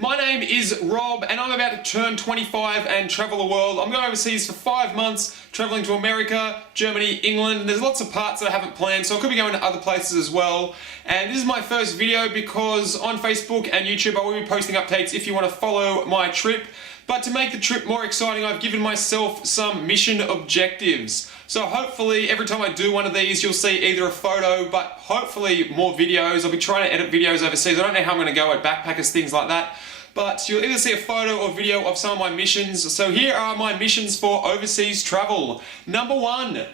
My name is Rob and I'm about to turn 25 and travel the world. I'm going overseas for 5 months, traveling to America, Germany, England. There's lots of parts that I haven't planned, so I could be going to other places as well. And this is my first video because on Facebook and YouTube I will be posting updates if you want to follow my trip. But to make the trip more exciting, I've given myself some mission objectives. So hopefully every time I do one of these, you'll see either a photo, but hopefully more videos. I'll be trying to edit videos overseas. I don't know how I'm going to go at backpackers, things like that. But you'll either see a photo or video of some of my missions. So here are my missions for overseas travel. Number 1.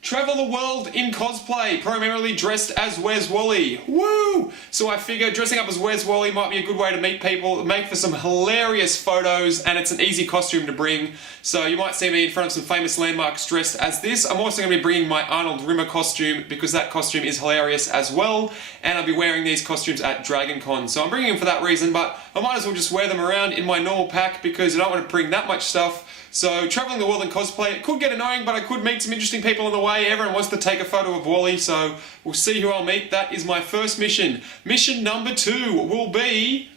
Travel the world in cosplay, primarily dressed as Where's Wally. Woo! So I figured dressing up as Where's Wally might be a good way to meet people, make for some hilarious photos, and it's an easy costume to bring. So you might see me in front of some famous landmarks dressed as this. I'm also going to be bringing my Arnold Rimmer costume because that costume is hilarious as well, and I'll be wearing these costumes at Dragon Con. So I'm bringing them for that reason, but I might as well just wear them around in my normal pack because I don't want to bring that much stuff. So traveling the world in cosplay, it could get annoying, but I could meet some interesting people on the way. Everyone wants to take a photo of Wally, so we'll see who I'll meet. That is my first mission. Mission number 2 will be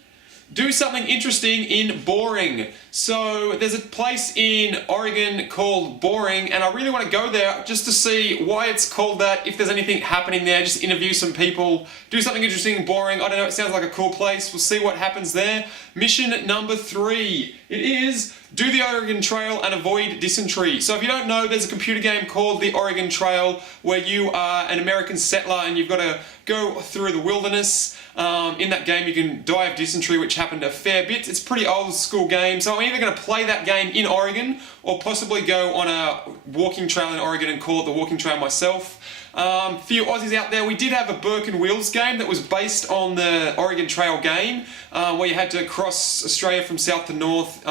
do something interesting in Boring. So there's a place in Oregon called Boring, and I really want to go there just to see why it's called that, if there's anything happening there, just interview some people, do something interesting in Boring. I don't know, it sounds like a cool place. We'll see what happens there. Mission number 3, it is do the Oregon Trail and avoid dysentery. So if you don't know, there's a computer game called the Oregon Trail where you are an American settler and you've got to go through the wilderness. In that game you can die of dysentery, which happened a fair bit. It's a pretty old school game, so I'm either going to play that game in Oregon or possibly go on a walking trail in Oregon and call it the walking trail myself. A few Aussies out there, we did have a Burke and Wheels game that was based on the Oregon Trail game, where you had to cross Australia from south to north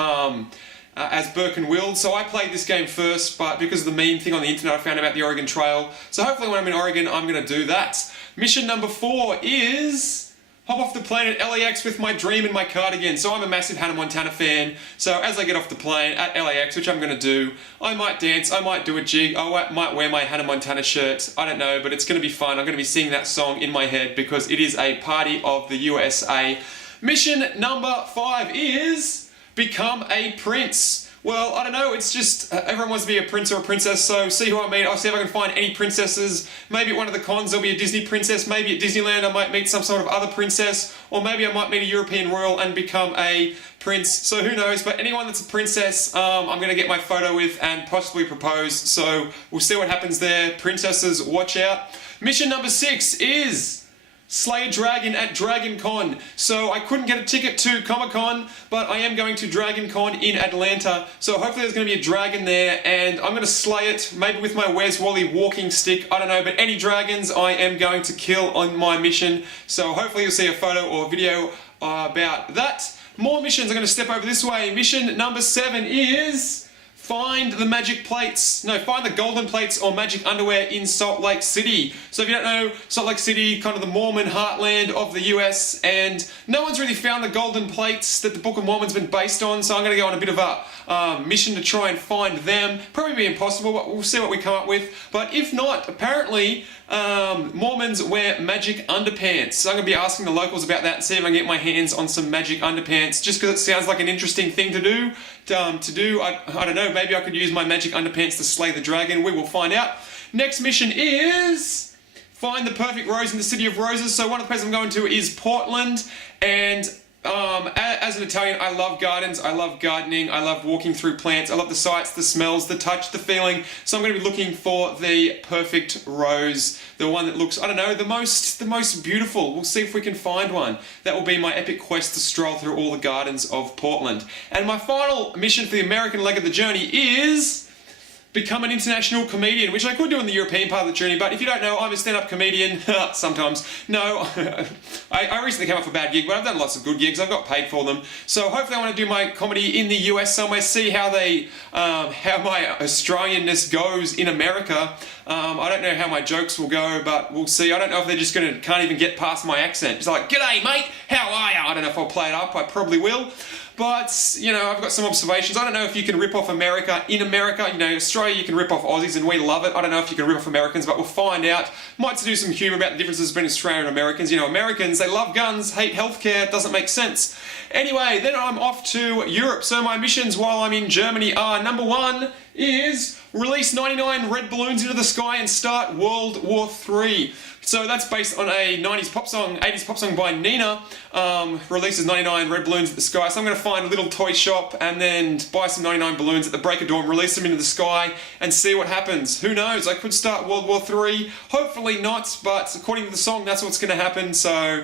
as Burke and Wheels. So I played this game first, but because of the meme thing on the internet I found about the Oregon Trail. So hopefully when I'm in Oregon I'm going to do that. Mission number 4 is hop off the plane at LAX with my dream and my cardigan. So I'm a massive Hannah Montana fan, so as I get off the plane at LAX, which I'm going to do, I might dance, I might do a jig, I might wear my Hannah Montana shirt, I don't know, but it's going to be fun. I'm going to be singing that song in my head because it is a party of the USA. Mission number 5 is become a prince. Well, I don't know, it's just everyone wants to be a prince or a princess, so see who I meet. I'll see if I can find any princesses. Maybe at one of the cons there'll be a Disney princess, maybe at Disneyland I might meet some sort of other princess, or maybe I might meet a European royal and become a prince, so who knows, but anyone that's a princess I'm going to get my photo with and possibly propose, so we'll see what happens there. Princesses, watch out. Mission number 6 is slay a dragon at Dragon Con. So I couldn't get a ticket to Comic Con, but I am going to Dragon Con in Atlanta. So hopefully there's going to be a dragon there, and I'm going to slay it, maybe with my Where's Wally walking stick, I don't know, but any dragons I am going to kill on my mission. So hopefully you'll see a photo or video about that. More missions, I'm going to step over this way. Mission number 7 is find the magic plates, no, find the golden plates or magic underwear in Salt Lake City. So if you don't know, Salt Lake City, kind of the Mormon heartland of the US, and no one's really found the golden plates that the Book of Mormon's been based on, so I'm going to go on a bit of a mission to try and find them. Probably be impossible, but we'll see what we come up with. But if not, apparently Mormons wear magic underpants. So I'm going to be asking the locals about that and see if I can get my hands on some magic underpants, just because it sounds like an interesting thing to do. I don't know, maybe I could use my magic underpants to slay the dragon. We will find out. Next mission is find the perfect rose in the City of Roses. So one of the places I'm going to is Portland, and as an Italian, I love gardens, I love gardening, I love walking through plants, I love the sights, the smells, the touch, the feeling. So I'm going to be looking for the perfect rose, the one that looks, I don't know, the most beautiful. We'll see if we can find one. That will be my epic quest to stroll through all the gardens of Portland. And my final mission for the American leg of the journey is become an international comedian, which I could do in the European part of the journey, but if you don't know, I'm a stand-up comedian, sometimes. No, I recently came off a bad gig, but I've done lots of good gigs, I've got paid for them. So hopefully I want to do my comedy in the US somewhere, see how my Australianness goes in America. I don't know how my jokes will go, but we'll see. I don't know if they're just can't even get past my accent. It's like, g'day mate, how are ya? I don't know if I'll play it up, I probably will. But, you know, I've got some observations. I don't know if you can rip off America in America. You know, Australia Australia you can rip off Aussies and we love it. I don't know if you can rip off Americans, but we'll find out. Might do some humour about the differences between Australia and Americans. You know, Americans, they love guns, hate healthcare, it doesn't make sense. Anyway, then I'm off to Europe. So my missions while I'm in Germany are, number 1 is release 99 red balloons into the sky and start World War III. So that's based on a 90s pop song, 80s pop song by Nina. Releases 99 red balloons at the sky. So I'm going to find a little toy shop and then buy some 99 balloons at the break of dawn, release them into the sky and see what happens. Who knows? I could start World War III. Hopefully not, but according to the song, that's what's going to happen. So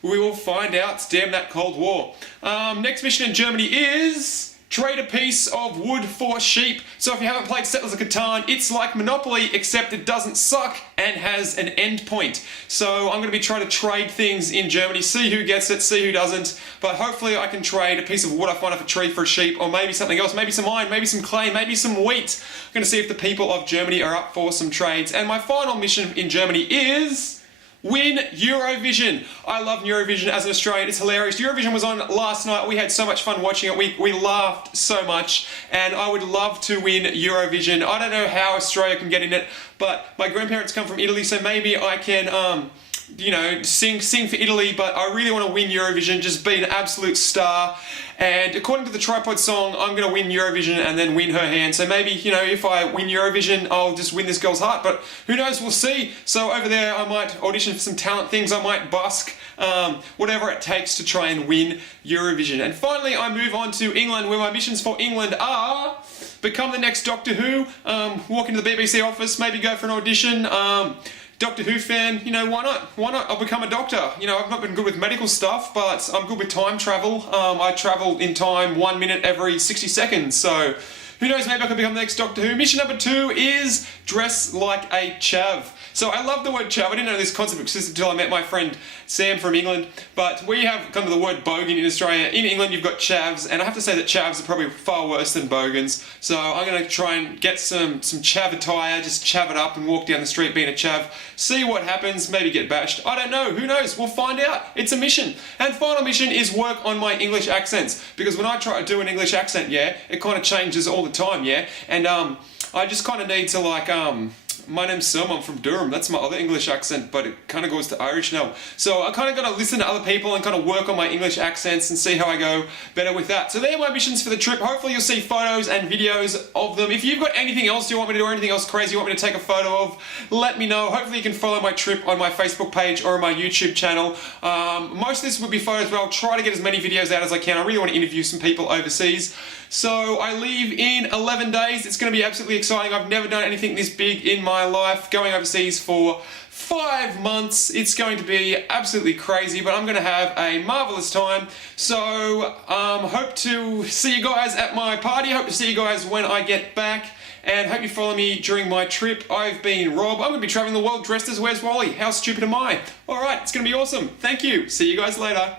we will find out. Damn that Cold War. Next mission in Germany is trade a piece of wood for sheep. So if you haven't played Settlers of Catan, it's like Monopoly, except it doesn't suck and has an end point. So I'm going to be trying to trade things in Germany, see who gets it, see who doesn't. But hopefully I can trade a piece of wood I find off a tree for a sheep, or maybe something else, maybe some iron, maybe some clay, maybe some wheat. I'm going to see if the people of Germany are up for some trades. And my final mission in Germany is win Eurovision. I love Eurovision as an Australian. It's hilarious. Eurovision was on last night. We had so much fun watching it. We laughed so much, and I would love to win Eurovision. I don't know how Australia can get in it, but my grandparents come from Italy, so maybe I can you know, sing for Italy, but I really want to win Eurovision, just be an absolute star. And according to the Tripod song, I'm going to win Eurovision and then win her hand. So maybe, you know, if I win Eurovision, I'll just win this girl's heart. But who knows, we'll see. So over there, I might audition for some talent things. I might busk, whatever it takes to try and win Eurovision. And finally, I move on to England, where my missions for England are become the next Doctor Who, walk into the BBC office, maybe go for an audition, Doctor Who fan, you know, why not? Why not? I'll become a doctor. You know, I've not been good with medical stuff, but I'm good with time travel. I travel in time 1 minute every 60 seconds, so who knows, maybe I could become the next Doctor Who. Mission number 2 is dress like a chav. So I love the word chav. I didn't know this concept existed until I met my friend Sam from England. But we have kind of the word bogan in Australia. In England you've got chavs, and I have to say that chavs are probably far worse than bogans. So I'm going to try and get some chav attire, just chav it up and walk down the street being a chav. See what happens, maybe get bashed. I don't know, who knows? We'll find out. It's a mission. And final mission is work on my English accents. Because when I try to do an English accent, yeah, it kind of changes all the time, yeah? And I just kind of need to like, my name's Selma, I'm from Durham. That's my other English accent, but it kind of goes to Irish now. So I kind of got to listen to other people and kind of work on my English accents and see how I go better with that. So they're my missions for the trip. Hopefully you'll see photos and videos of them. If you've got anything else you want me to do or anything else crazy you want me to take a photo of, let me know. Hopefully you can follow my trip on my Facebook page or on my YouTube channel. Most of this would be photos, but I'll try to get as many videos out as I can. I really want to interview some people overseas. So I leave in 11 days. It's going to be absolutely exciting. I've never done anything this big in my life. Going overseas for 5 months. It's going to be absolutely crazy, but I'm going to have a marvelous time. So hope to see you guys at my party. Hope to see you guys when I get back. And hope you follow me during my trip. I've been Rob. I'm going to be traveling the world dressed as Where's Wally. How stupid am I? Alright, it's going to be awesome. Thank you. See you guys later.